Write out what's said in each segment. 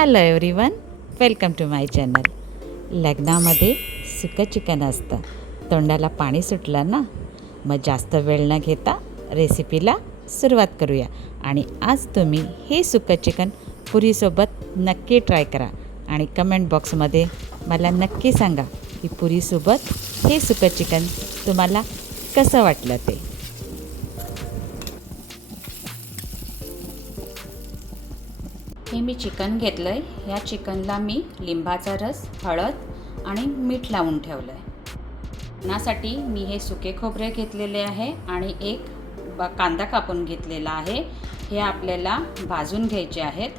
Hello everyone welcome to my channel. लग्नामध्ये सुकं chicken असतं. तोंडाला पाणी सुटलं ना? मग जास्त वेळ न घेता रेसिपीला सुरुवात करूया. आणि आज तुम्ही हे सुकं चिकन पुरीसोबत नक्की ट्राय करा. आणि कमेंट बॉक्समध्ये मला नक्की सांगा की पुरीसोबत हे सुकं चिकन तुम्हाला कसं वाटलं ते. हे मी चिकन घेतलं आहे ह्या चिकनला मी लिंबाचा रस हळद आणि मीठ लावून ठेवलं आहे नासाठी मी हे सुके खोबरे घेतलेले आहे आणि एक ब कांदा कापून घेतलेला आहे. हे आपल्याला भाजून घ्यायचे आहेत.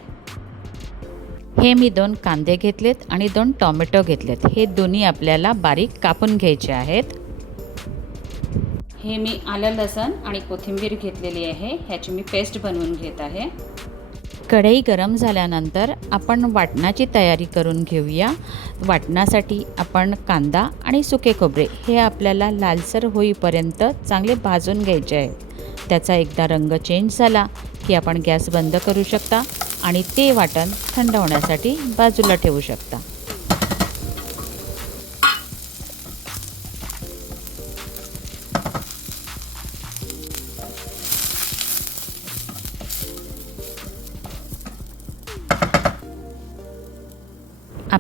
हे मी दोन कांदे घेतलेत आणि दोन टॉमॅटो घेतलेत. हे दोन्ही आपल्याला बारीक कापून घ्यायचे आहेत. हे मी आलं लसण आणि कोथिंबीर घेतलेली आहे. ह्याची मी पेस्ट बनवून घेत आहे. कढई गरम झाल्यानंतर आपण वाटणाची तयारी करून घेऊया. वाटणासाठी आपण कांदा आणि सुके खोबरे हे आपल्याला लालसर होईपर्यंत चांगले भाजून घ्यायचे आहे. त्याचा एकदा रंग चेंज झाला की आपण गॅस बंद करू शकता आणि ते वाटण थंड होण्यासाठी बाजूला ठेवू शकता.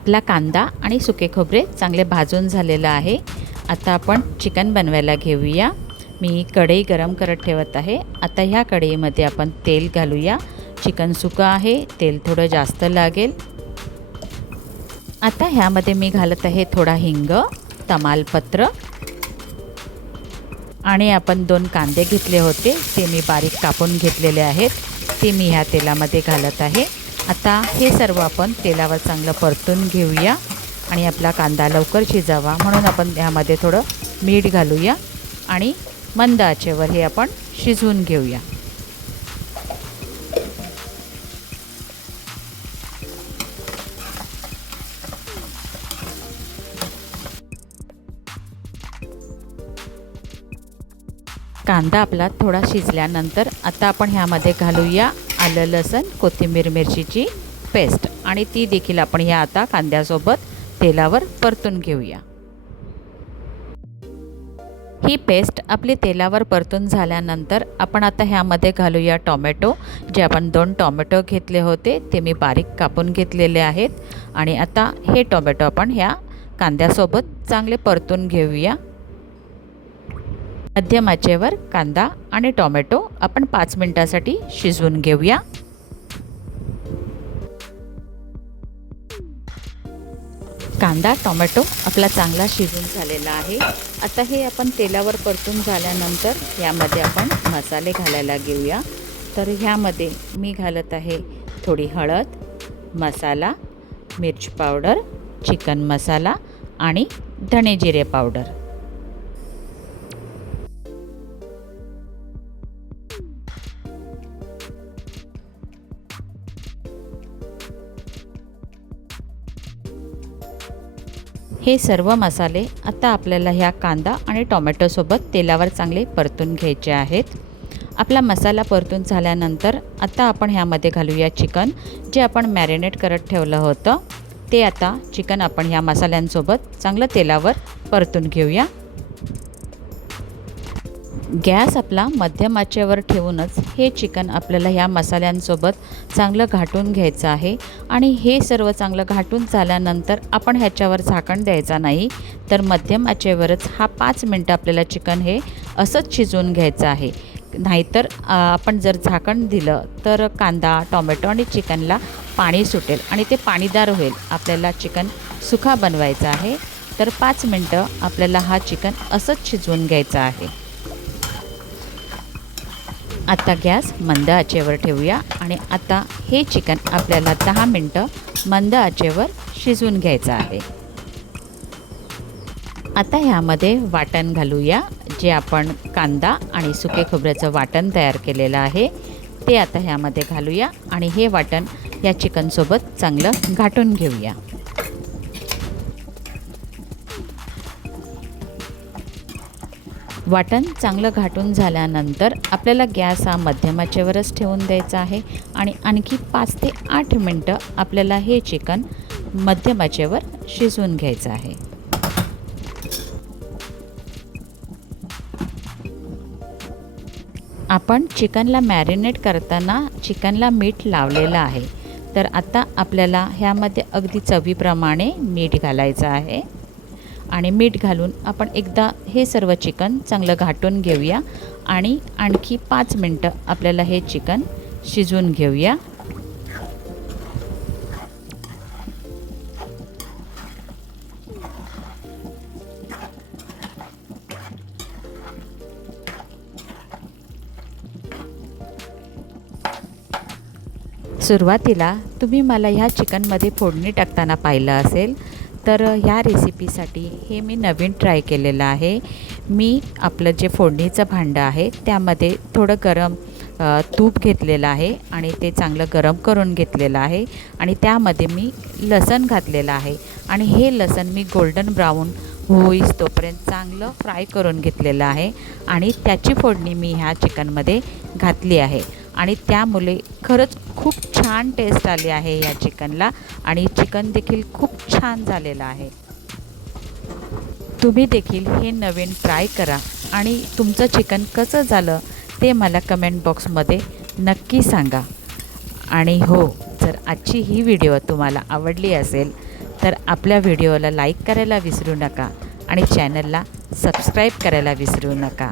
आपला कांदा आणि सुके खोबरे चांगले भाजून झालेलं आहे. आता आपण चिकन बनवायला घेऊया. मी कढई गरम करत ठेवत आहे. आता ह्या कढईमध्ये आपण तेल घालूया. चिकन सुकं आहे तेल थोडं जास्त लागेल. आता ह्यामध्ये मी घालत आहे थोडा हिंग तमालपत्र. आणि आपण दोन कांदे घेतले होते ते मी बारीक कापून घेतलेले आहेत. ते मी ह्या तेलामध्ये घालत आहे. आता हे सर्व आपण तेलावर चांगलं परतून घेऊया आणि आपला कांदा लवकर शिजावा. म्हणून आपण ह्यामध्ये थोडं मीठ घालूया आणि मंद आचेवर हे आपण शिजवून घेऊया. कांदा आपला थोडा शिजल्यानंतर आता आपण ह्यामध्ये घालूया आलं लसण कोथिंबीर मिरचीची पेस्ट. आणि ती देखील आपण ह्या आता कांद्यासोबत तेलावर परतून घेऊया. ही पेस्ट आपली तेलावर परतून झाल्यानंतर आपण आता ह्यामध्ये घालूया टॉमॅटो. जे आपण दोन टॉमॅटो घेतले होते ते मी बारीक कापून घेतलेले आहेत. आणि आता हे टॉमॅटो आपण ह्या कांद्यासोबत चांगले परतून घेऊया. मध्यम आचेवर कांदा आणि टॉमॅटो आपण पाच मिनटासाठी शिजवून घेऊया. कांदा टोमॅटो आपला चांगला शिजून झालेला आहे. आता हे आपण तेलावर परतून झाल्यानंतर यामध्ये आपण मसाले घालायला घेऊया. तर ह्यामध्ये मी घालत आहे थोडी हळद मसाला मिर्च पावडर चिकन मसाला आणि धणे जिरे पावडर. हे सर्व मसाले आता आपल्याला ह्या कांदा आणि टोमॅटोसोबत तेलावर चांगले परतून घ्यायचे आहेत. आपला मसाला परतून झाल्यानंतर आता आपण ह्यामध्ये घालूया चिकन जे आपण मॅरिनेट करत ठेवलं होतं. ते आता चिकन आपण ह्या मसाल्यांसोबत चांगलं तेलावर परतून घेऊया. गॅस आपला मध्यम आचेवर ठेवूनच हे चिकन आपल्याला ह्या मसाल्यांसोबत चांगलं घाटून घ्यायचं आहे. आणि हे सर्व चांगलं घाटून झाल्यानंतर आपण ह्याच्यावर झाकण द्यायचा नाही. तर मध्यम आचेवरच हा पाच मिनटं आपल्याला चिकन हे असंच शिजवून घ्यायचं आहे. नाहीतर आपण जर झाकण दिलं तर कांदा टॉमॅटो आणि चिकनला पाणी सुटेल आणि ते पाणीदार होईल. आपल्याला चिकन सुखा बनवायचं आहे. तर पाच मिनटं आपल्याला हा चिकन असंच शिजवून घ्यायचा आहे. आता गॅस मंद आचेवर ठेवूया आणि आता हे चिकन आपल्याला दहा मिनटं मंद आचेवर शिजवून घ्यायचं आहे. आता ह्यामध्ये वाटण घालूया जे आपण कांदा आणि सुके खोबऱ्याचं वाटण तयार केलेलं आहे ते आता ह्यामध्ये घालूया आणि हे वाटण या चिकनसोबत चांगलं घाटून घेऊया. वाटण चांगलं घाटून झाल्यानंतर आपल्याला गॅस हा मध्यमाचेवरच ठेवून द्यायचा आहे आणि आणखी पाच ते आठ मिनटं आपल्याला हे चिकन मध्यमाचेवर शिजवून घ्यायचं आहे. आपण चिकनला मॅरिनेट करताना चिकनला मीठ लावलेलं आहे. तर आता आपल्याला ह्यामध्ये अगदी चवीप्रमाणे मीठ घालायचं आहे. आणि मीठ घालून आपण एकदा हे सर्व चिकन चांगलं घाटून घेऊया. आणि आणखी पाच मिनटं आपल्याला हे चिकन शिजवून घेऊया. सुरुवातीला तुम्ही मला ह्या चिकनमध्ये फोडणी टाकताना पाहिलं असेल तर ह्या रेसिपीसाठी हे मी नवीन ट्राय केलेलं आहे. मी आपलं जे फोडणीचं भांडं आहे त्यामध्ये थोडं गरम तूप घेतलेलं आहे आणि ते चांगलं गरम करून घेतलेलं आहे आणि त्यामध्ये मी लसण घातलेलं आहे आणि हे लसण मी गोल्डन ब्राऊन होईस तोपर्यंत चांगलं फ्राय करून घेतलेलं आहे आणि त्याची फोडणी मी ह्या चिकनमध्ये घातली आहे. आणि त्यामुळे खरंच खूप छान टेस्ट आली आहे या चिकनला आणि चिकन देखील खूप छान झालेलं आहे. तुम्ही देखील हे नवीन ट्राय करा. आणि तुमचं चिकन कसं झालं ते मला कमेंट बॉक्समध्ये नक्की सांगा. आणि हो जर आजची ही व्हिडिओ तुम्हाला आवडली असेल तर आपल्या व्हिडिओला लाईक करायला विसरू नका. आणि चॅनलला सबस्क्राईब करायला विसरू नका.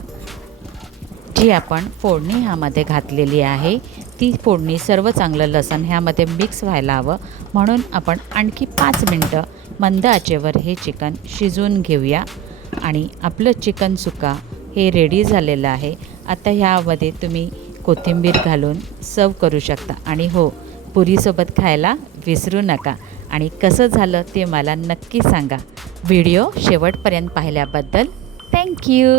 जी आपण फोडणी ह्यामध्ये घातलेली आहे ती फोडणी सर्व चांगलं लसण ह्यामध्ये मिक्स व्हायला हवं. म्हणून आपण आणखी पाच मिनटं मंद आचेवर हे चिकन शिजवून घेऊया. आणि आपलं चिकन सुका हे रेडी झालेलं आहे. आता ह्यामध्ये तुम्ही कोथिंबीर घालून सर्व करू शकता. आणि हो पुरीसोबत खायला विसरू नका. आणि कसं झालं ते मला नक्की सांगा. व्हिडिओ शेवटपर्यंत पाहिल्याबद्दल थँक्यू